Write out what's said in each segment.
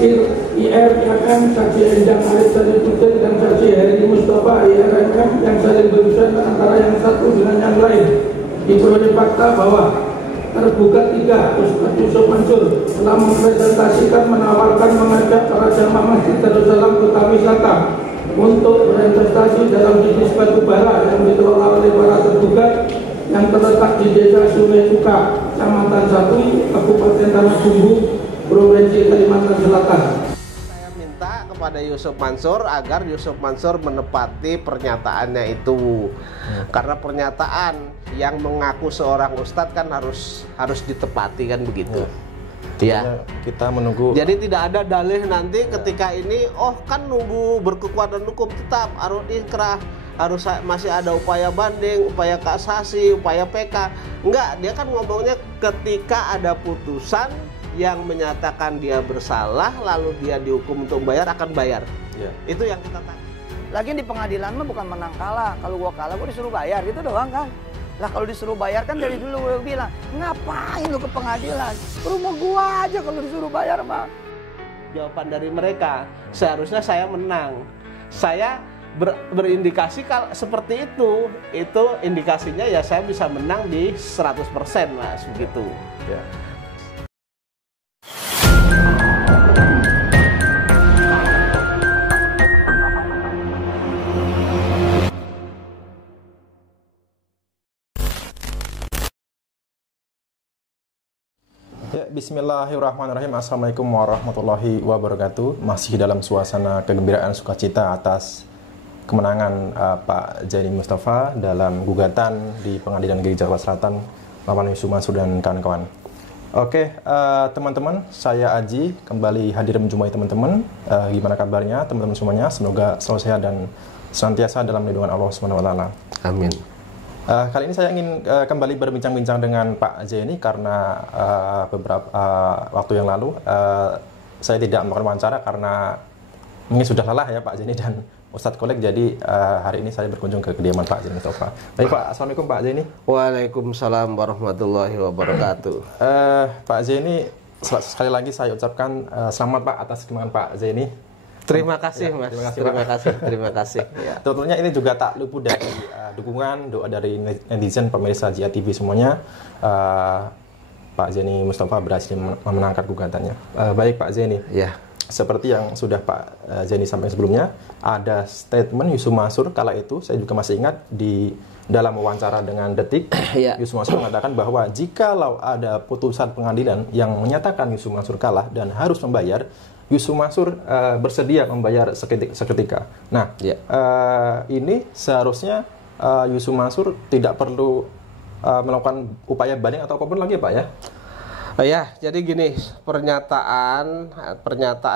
IR, IMM, saksi Endang Arif Sadiquddin dan saksi Heri Mustafa IRMM yang saling berurusan antara yang satu dengan yang lain. Diperoleh fakta bahwa tergugat 3 Ustaz Yusuf Mansur telah mempresentasikan, menawarkan, mengajak para jamaah Masjid Darussalam Kota Wisata untuk berinvestasi dalam bisnis batu bara yang dikelola oleh para tergugat yang terletak di Desa Sungai Tuka, Kecamatan Satu, Kabupaten Tanah Bumbu, Provinsi Kalimantan Selatan. Saya minta kepada Yusuf Mansur agar Yusuf Mansur menepati pernyataannya itu. Karena pernyataan yang mengaku seorang ustadz kan harus ditepati kan begitu. Ya. Kita menunggu. Jadi tidak ada dalih nanti ketika ini, oh kan nunggu berkekuatan hukum tetap, harus inkrah, harus masih ada upaya banding, upaya kasasi, upaya PK. Enggak, dia kan ngomongnya ketika ada putusan yang menyatakan dia bersalah, lalu dia dihukum untuk bayar, akan bayar. Ya. Itu yang kita tanya. Lagian di pengadilan mah bukan menang kalah. Kalau gua kalah, gua disuruh bayar gitu doang kan. Lah kalau disuruh bayar kan dari dulu gue bilang, ngapain lu ke pengadilan? Rumah gua aja kalau disuruh bayar mah. Jawaban dari mereka, seharusnya saya menang. Saya berindikasi kalau seperti itu indikasinya ya saya bisa menang di 100% Mas, begitu. Ya. Ya, bismillahirrahmanirrahim. Assalamualaikum warahmatullahi wabarakatuh. Masih dalam suasana kegembiraan sukacita atas kemenangan Pak Zaini Mustafa dalam gugatan di Pengadilan Negeri Jakarta Selatan lawan Yusuf Mansur dan kawan-kawan. Oke, teman-teman, saya Aji kembali hadir menjumpai teman-teman. Gimana kabarnya teman-teman semuanya? Semoga selalu sehat dan senantiasa dalam lindungan Allah Subhanahu wa taala. Amin. Kali ini saya ingin kembali berbincang-bincang dengan Pak Zaini karena beberapa waktu yang lalu saya tidak melakukan wawancara karena mungkin sudah lelah ya Pak Zaini dan Ustadz Kolek. Jadi hari ini saya berkunjung ke kediaman Pak Zaini Mustafa. Baik Pak, Assalamualaikum Pak Zaini. Waalaikumsalam warahmatullahi wabarakatuh. Pak Zaini, sekali lagi saya ucapkan selamat Pak atas kemenangan Pak Zaini. Terima kasih Mas, terima kasih. Ya. Tentunya ini juga tak luput dari dukungan, doa dari netizen, pemirsa Jia TV semuanya. Pak Zaini Mustafa berhasil memenangkan gugatannya. Baik Pak Zaini, ya. Seperti yang sudah Pak Zaini sampaikan sebelumnya, ada statement Yusuf Mansur kala itu, saya juga masih ingat di dalam wawancara dengan Detik, ya. Yusuf Mansur mengatakan bahwa jikalau ada putusan pengadilan yang menyatakan Yusuf Mansur kalah dan harus membayar, Yusuf Mansur bersedia membayar seketika. Nah, ya. Ini seharusnya Yusuf Mansur tidak perlu melakukan upaya banding atau apapun lagi, Pak ya? Ya, jadi gini, pernyataan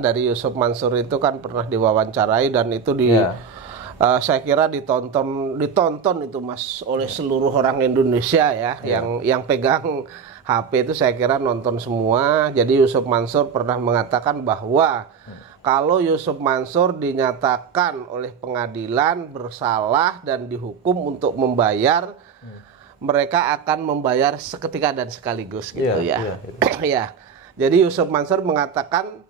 dari Yusuf Mansur itu kan pernah diwawancarai dan itu saya kira ditonton itu Mas oleh seluruh orang Indonesia ya, yang pegang HP itu saya kira nonton semua. Jadi Yusuf Mansur pernah mengatakan bahwa kalau Yusuf Mansur dinyatakan oleh pengadilan bersalah dan dihukum untuk membayar, mereka akan membayar seketika dan sekaligus gitu ya. Ya. Jadi Yusuf Mansur mengatakan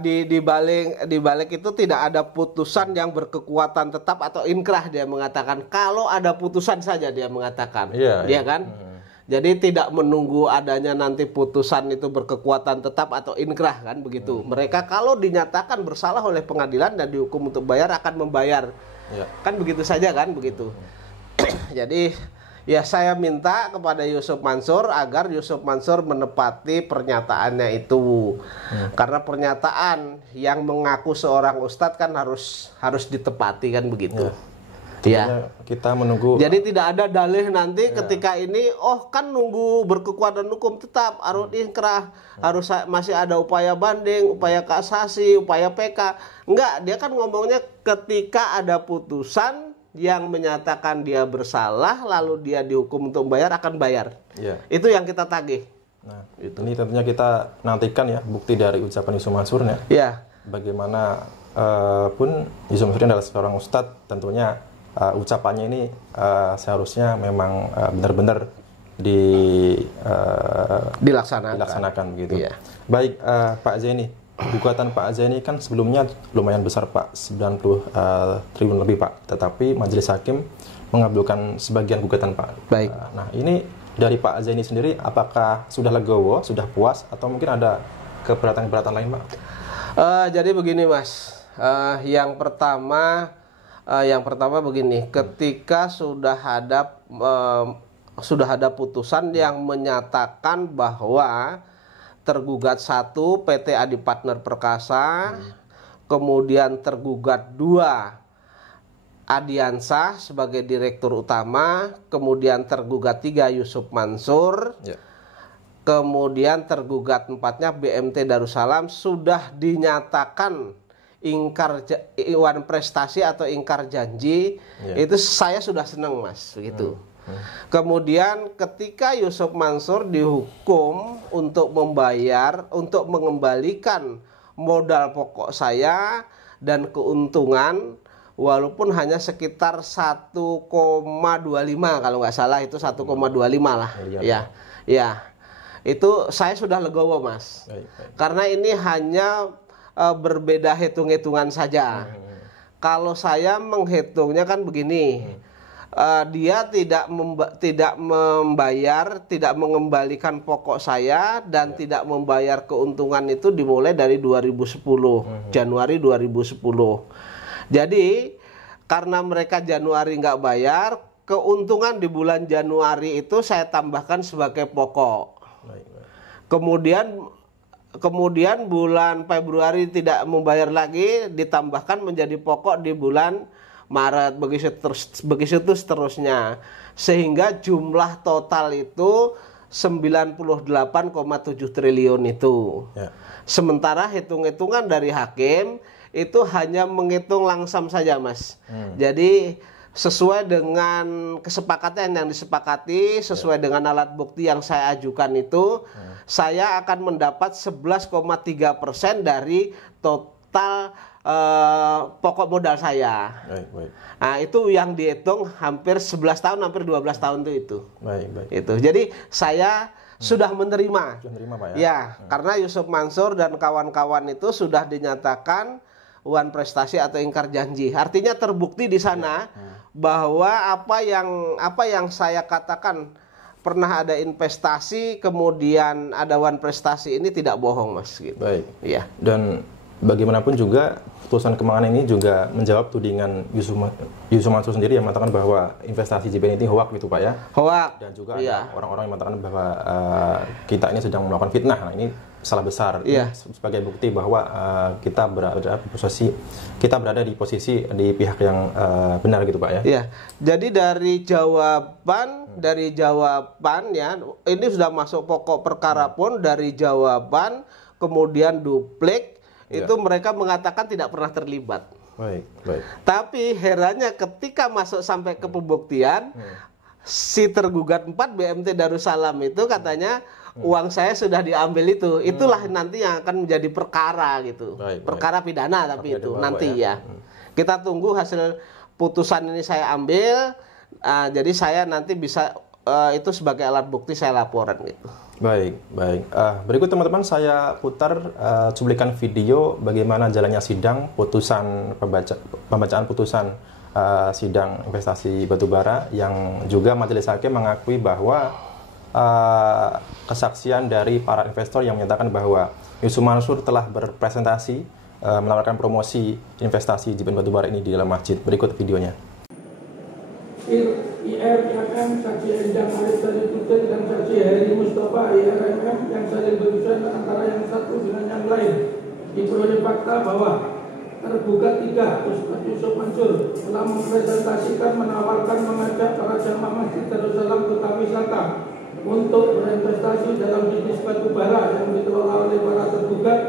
di balik itu tidak ada putusan yang berkekuatan tetap atau inkrah, dia mengatakan. Kalau ada putusan saja dia mengatakan. Dia kan? Jadi tidak menunggu adanya nanti putusan itu berkekuatan tetap atau inkrah kan begitu. Mereka kalau dinyatakan bersalah oleh pengadilan dan dihukum untuk bayar akan membayar. Kan begitu saja kan begitu. Jadi ya saya minta kepada Yusuf Mansur agar Yusuf Mansur menepati pernyataannya itu. Karena pernyataan yang mengaku seorang ustadz kan harus ditepati kan begitu. Ya. Kita menunggu. Jadi tidak ada dalih nanti ketika ini, oh kan nunggu berkekuatan hukum tetap, harus inkrah, harus masih ada upaya banding, upaya kasasi, upaya PK. Enggak, dia kan ngomongnya ketika ada putusan yang menyatakan dia bersalah, lalu dia dihukum untuk bayar, akan bayar. Itu yang kita tagih. Nah, ini tentunya kita nantikan ya bukti dari ucapan Yusuf Mansur ya. Bagaimana pun Yusuf Mansur adalah seorang ustadz, tentunya ucapannya ini seharusnya memang benar-benar dilaksanakan begitu. Baik Pak Zaini, gugatan Pak Zaini kan sebelumnya lumayan besar Pak, 90 triliun lebih Pak. Tetapi Majelis Hakim mengabulkan sebagian gugatan Pak. Baik. Nah ini dari Pak Zaini sendiri, apakah sudah legowo, sudah puas, atau mungkin ada keberatan-keberatan lain Pak? Jadi begini Mas, yang pertama begini, ketika sudah ada putusan yang menyatakan bahwa tergugat 1 PT Adi Partner Perkasa, kemudian tergugat 2 Adiansah sebagai direktur utama, kemudian tergugat 3 Yusuf Mansur, kemudian tergugat 4-nya BMT Darussalam, sudah dinyatakan ingkar iwan prestasi atau ingkar janji, itu saya sudah senang Mas, begitu. Kemudian ketika Yusuf Mansur dihukum untuk mengembalikan modal pokok saya dan keuntungan, walaupun hanya sekitar 1,25 kalau nggak salah, itu 1,25 lah, ya, itu saya sudah legowo Mas, karena ini hanya berbeda hitung-hitungan saja. Kalau saya menghitungnya kan begini. Dia tidak membayar, tidak mengembalikan pokok saya dan tidak membayar keuntungan itu dimulai dari 2010, Januari 2010. Jadi karena mereka Januari nggak bayar, keuntungan di bulan Januari itu saya tambahkan sebagai pokok. Kemudian bulan Februari tidak membayar lagi, ditambahkan menjadi pokok di bulan Maret, begitu seterusnya, sehingga jumlah total itu 98,7 triliun itu. Sementara hitung-hitungan dari hakim itu hanya menghitung langsam saja Mas. Jadi sesuai dengan kesepakatan yang disepakati, sesuai dengan alat bukti yang saya ajukan itu, saya akan mendapat 11,3% dari total pokok modal saya. Nah, itu yang dihitung hampir 11 tahun, hampir 12 tahun itu. Itu. Jadi saya sudah menerima. Pak, ya, karena Yusuf Mansur dan kawan-kawan itu sudah dinyatakan wan prestasi atau ingkar janji. Artinya terbukti di sana bahwa apa yang saya katakan pernah ada investasi kemudian ada wan prestasi ini tidak bohong Mas gitu. Ya. Dan bagaimanapun juga putusan Kembangan ini juga menjawab tudingan Yusuf Mansur sendiri yang mengatakan bahwa investasi JBN ini hoak gitu Pak ya. Hoak. Dan juga ada orang-orang yang mengatakan bahwa kita ini sedang melakukan fitnah. Nah ini salah besar. Sebagai bukti bahwa kita berada di posisi di pihak yang benar gitu Pak ya. Iya. Jadi dari jawaban ya, ini sudah masuk pokok perkara pun dari jawaban kemudian duplik. Itu mereka mengatakan tidak pernah terlibat. Tapi herannya ketika masuk sampai ke pembuktian, si tergugat 4 BMT Darussalam itu katanya uang saya sudah diambil itu. Itulah nanti yang akan menjadi perkara gitu. Perkara pidana tapi itu nanti ya. Kita tunggu hasil putusan ini saya ambil. Jadi saya nanti bisa itu sebagai alat bukti saya laporan gitu. Baik. Berikut teman-teman saya putar cuplikan video bagaimana jalannya sidang pembacaan putusan sidang investasi batubara yang juga Majelis Hakim mengakui bahwa kesaksian dari para investor yang menyatakan bahwa Yusuf Mansur telah berpresentasi menawarkan promosi investasi JBN batubara ini di dalam masjid. Berikut videonya. IRMM, saksi Endang Arif Sari Putri dan saksi Heri Mustafa IRMM yang saling berurusan antara yang satu dengan yang lain. Diperoleh fakta bahwa tergugat 3 Ustaz Yusuf Mansur telah mempresentasikan, menawarkan, mengajak para jamaah Masjid Darussalam Kota Wisata untuk berinvestasi dalam bisnis batubara yang dikelola oleh para tergugat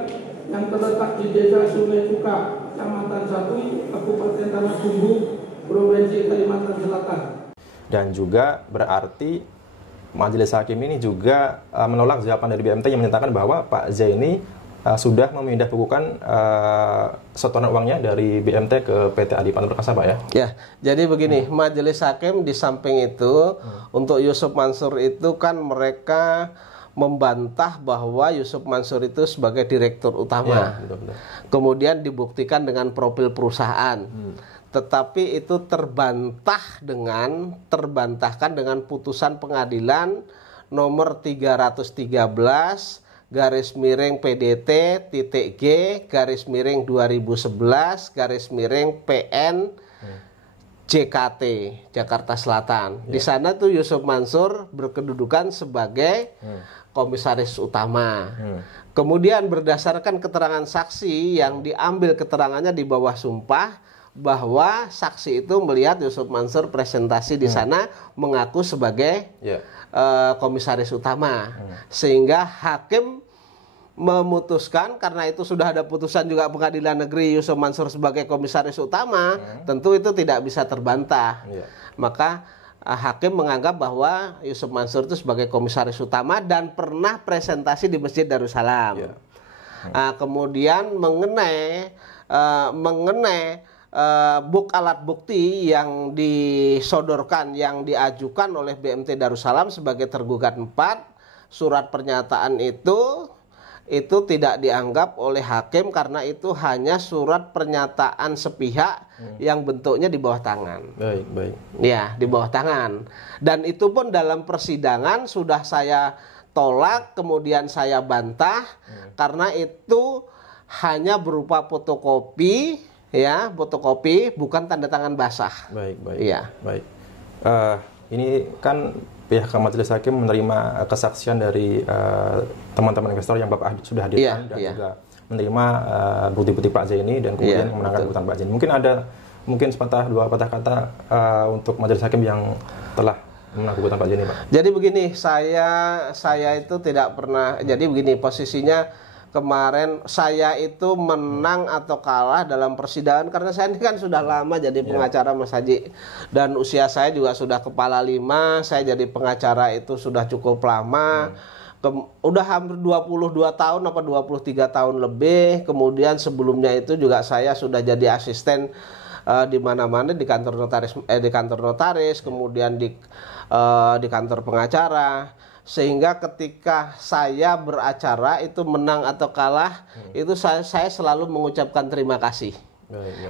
yang terletak di Desa Sungai Cuka, Kecamatan Satui, Kabupaten Tanah Bumbu, Provinsi Kalimantan Selatan. Dan juga berarti Majelis Hakim ini juga menolak jawaban dari BMT yang menyatakan bahwa Pak Zaini sudah memindah bukukan setoran uangnya dari BMT ke PT Adi Partner Perkasa Pak ya? Ya, jadi begini, Majelis Hakim di samping itu untuk Yusuf Mansur itu kan mereka membantah bahwa Yusuf Mansur itu sebagai direktur utama. Ya, betul. Kemudian dibuktikan dengan profil perusahaan. Tetapi itu terbantahkan dengan putusan pengadilan nomor 313 garis miring PDT titik G garis miring 2011 garis miring PN JKT Jakarta Selatan. Di sana tuh Yusuf Mansur berkedudukan sebagai komisaris utama. Kemudian berdasarkan keterangan saksi yang diambil keterangannya di bawah sumpah, bahwa saksi itu melihat Yusuf Mansur presentasi di sana mengaku sebagai komisaris utama, sehingga hakim memutuskan, karena itu sudah ada putusan juga pengadilan negeri Yusuf Mansur sebagai komisaris utama, tentu itu tidak bisa terbantah. Maka hakim menganggap bahwa Yusuf Mansur itu sebagai komisaris utama dan pernah presentasi di Masjid Darussalam. Kemudian mengenai alat bukti yang disodorkan, yang diajukan oleh BMT Darussalam sebagai tergugat 4, surat pernyataan itu tidak dianggap oleh hakim karena itu hanya surat pernyataan sepihak yang bentuknya di bawah tangan. Baik. Ya, di bawah tangan. Dan itu pun dalam persidangan sudah saya tolak, kemudian saya bantah karena itu hanya berupa fotokopi, ya, fotokopi, bukan tanda tangan basah. Baik. Iya. Baik. Ini kan pihak majelis hakim menerima kesaksian dari teman-teman investor yang Bapak sudah hadirkan dan juga menerima bukti-bukti Pak Zaini dan kemudian memenangkan gugatan Pak Zaini. Mungkin sepatah dua patah kata untuk majelis hakim yang telah memenang gugatan Pak Zaini, Pak. Jadi begini, saya itu tidak pernah. Jadi begini, posisinya kemarin saya itu menang atau kalah dalam persidangan karena saya ini kan sudah lama jadi pengacara, Mas Haji, dan usia saya juga sudah kepala 5. Saya jadi pengacara itu sudah cukup lama, udah hampir 22 tahun apa 23 tahun lebih. Kemudian sebelumnya itu juga saya sudah jadi asisten di mana-mana, di kantor notaris, kemudian di kantor pengacara. Sehingga ketika saya beracara itu menang atau kalah, itu saya selalu mengucapkan terima kasih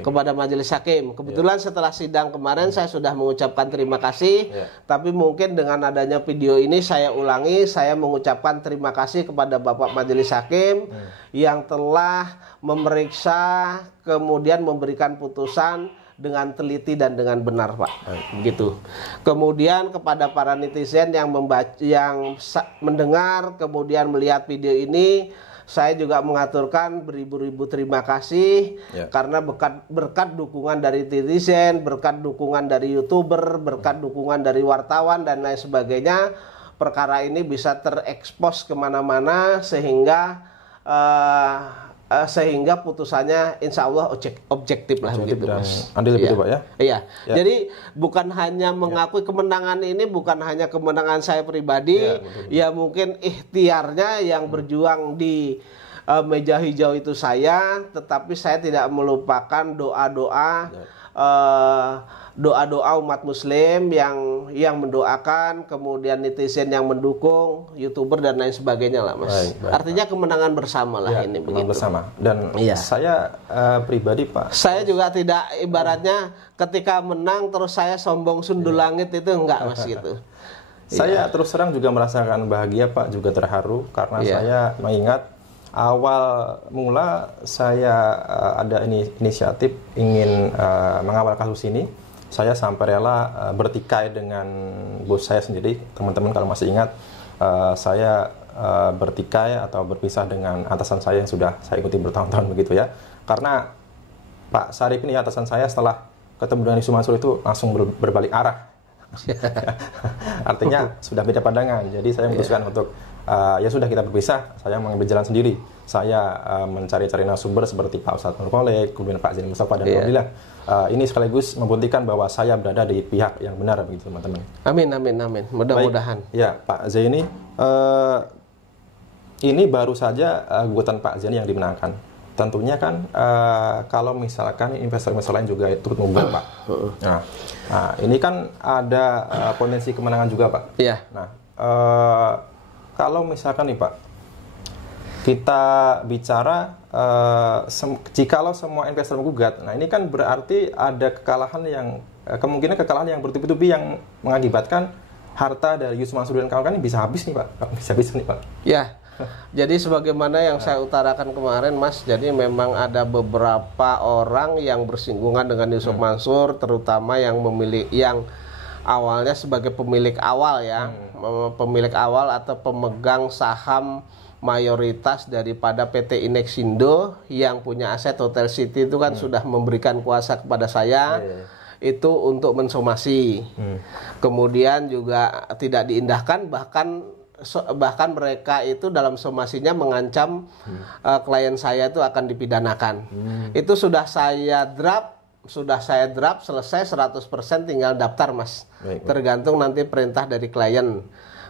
kepada majelis hakim. Kebetulan setelah sidang kemarin saya sudah mengucapkan terima kasih, tapi mungkin dengan adanya video ini saya ulangi, saya mengucapkan terima kasih kepada Bapak majelis hakim yang telah memeriksa kemudian memberikan putusan dengan teliti dan dengan benar, Pak. Begitu. Kemudian kepada para netizen yang mendengar kemudian melihat video ini, saya juga mengaturkan beribu-ribu terima kasih karena berkat dukungan dari netizen, berkat dukungan dari YouTuber, berkat dukungan dari wartawan dan lain sebagainya, perkara ini bisa terekspos kemana-mana sehingga putusannya insya Allah objektif lah begitu, Mas. Adil begitu, Pak, ya? Iya. Jadi bukan hanya mengakui kemenangan ini, bukan hanya kemenangan saya pribadi, ya mungkin ikhtiarnya yang berjuang di meja hijau itu saya, tetapi saya tidak melupakan doa-doa umat muslim yang mendoakan, kemudian netizen yang mendukung, YouTuber dan lain sebagainya lah, Mas. Baik. Artinya kemenangan bersama lah ini begitu. Bersama. Dan saya pribadi, Pak, saya juga tidak ibaratnya ketika menang terus saya sombong sundul langit, itu enggak, Mas, gitu. Saya terus terang juga merasakan bahagia, Pak, juga terharu karena saya mengingat awal mula saya ada inisiatif ingin mengawal kasus ini. Saya sampai rela bertikai dengan bos saya sendiri. Teman-teman kalau masih ingat, saya bertikai atau berpisah dengan atasan saya yang sudah saya ikuti bertahun-tahun begitu ya. Karena Pak Sarip ini atasan saya setelah ketemu dengan Yusuf Mansur itu langsung berbalik arah. Artinya sudah beda pandangan. Jadi saya memutuskan untuk ya sudah kita berpisah. Saya mengambil jalan sendiri. Saya mencari-cari narasumber seperti Pak Ustadz Nurkolik, kemudian Pak Zaini Mustafa dan alhamdulillah ini sekaligus membuktikan bahwa saya berada di pihak yang benar begitu, teman-teman. Amin. Mudah-mudahan. Ya, Pak Zaini, ini baru saja gugatan Pak Zaini yang dimenangkan. Tentunya kan kalau misalkan investor-investor lain juga turut menggugat, Pak. Nah, ini kan ada potensi kemenangan juga, Pak. Iya. Nah, kalau misalkan nih Pak, kita bicara jikalau semua investor menggugat, nah ini kan berarti ada kekalahan yang kemungkinan kekalahan yang bertubi-tubi yang mengakibatkan harta dari Yusuf Mansur dan kawan-kawan ini bisa habis nih Pak, bisa habis nih Pak. Ya, jadi sebagaimana yang saya utarakan kemarin Mas, jadi memang ada beberapa orang yang bersinggungan dengan Yusuf Mansur, terutama yang awalnya sebagai pemilik awal ya, pemilik awal atau pemegang saham mayoritas daripada PT Inexindo yang punya aset Hotel City itu kan sudah memberikan kuasa kepada saya itu untuk mensomasi. Kemudian juga tidak diindahkan, bahkan mereka itu dalam somasinya mengancam klien saya itu akan dipidanakan. Itu sudah saya draft selesai 100%, tinggal daftar Mas. Tergantung nanti perintah dari klien.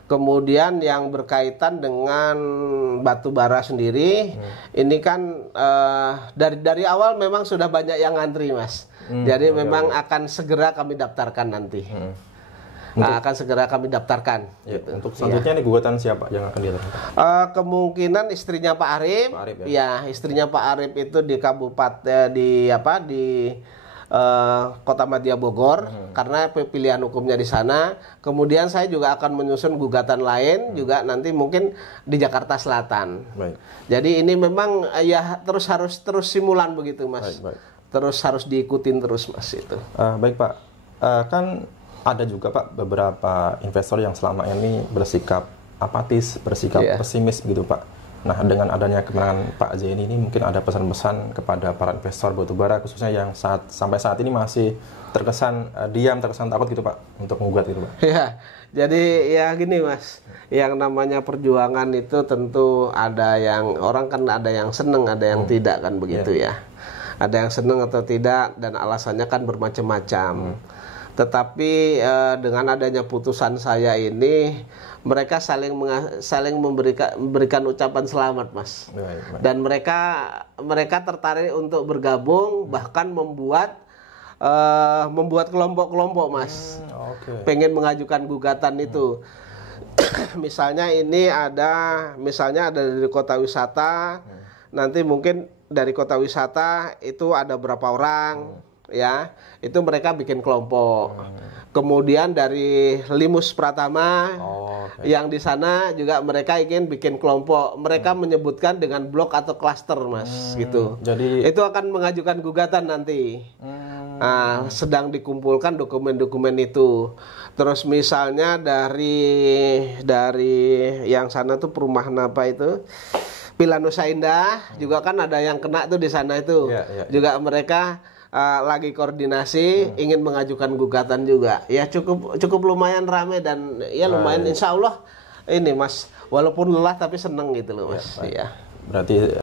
Kemudian yang berkaitan dengan batu bara sendiri, ini kan dari awal memang sudah banyak yang ngantri Mas. Jadi memang akan segera kami daftarkan nanti. Akan segera kami daftarkan. Ya, gitu. Untuk selanjutnya nih gugatan siapa yang akan didaftarkan? Kemungkinan istrinya Pak Arif. Ya, istrinya Pak Arif itu di kabupaten di Kota Madya Bogor, karena pilihan hukumnya di sana. Kemudian saya juga akan menyusun gugatan lain juga nanti mungkin di Jakarta Selatan. Baik. Jadi ini memang ya harus terus simulan begitu Mas. Baik. Terus harus diikutin terus Mas itu. Baik Pak, kan ada juga Pak beberapa investor yang selama ini bersikap apatis, bersikap pesimis gitu Pak. Nah, dengan adanya kemenangan Pak Zaini ini mungkin ada pesan-pesan kepada para investor batubara khususnya yang sampai saat ini masih terkesan diam, terkesan takut gitu Pak untuk menggugat gitu Pak. Ya, jadi ya gini Mas, yang namanya perjuangan itu tentu ada yang orang kan ada yang seneng, ada yang tidak kan begitu ya. Ada yang seneng atau tidak dan alasannya kan bermacam-macam. Tetapi dengan adanya putusan saya ini, mereka saling memberikan ucapan selamat Mas. Dan mereka tertarik untuk bergabung, bahkan membuat kelompok-kelompok Mas. Pengen mengajukan gugatan itu. Misalnya ada dari kota wisata, nanti mungkin dari kota wisata itu ada berapa orang ya, itu mereka bikin kelompok. Kemudian dari Limus Pratama yang di sana juga mereka ingin bikin kelompok. Mereka menyebutkan dengan blok atau klaster Mas gitu. Jadi itu akan mengajukan gugatan nanti. Sedang dikumpulkan dokumen-dokumen itu. Terus misalnya dari yang sana tuh perumahan apa itu? Villa Nusa Indah juga kan ada yang kena tuh di sana itu. Juga mereka lagi koordinasi ingin mengajukan gugatan juga. Ya cukup lumayan rame dan ya lumayan insya Allah ini Mas, walaupun lelah tapi seneng gitu loh Mas. Ya. Berarti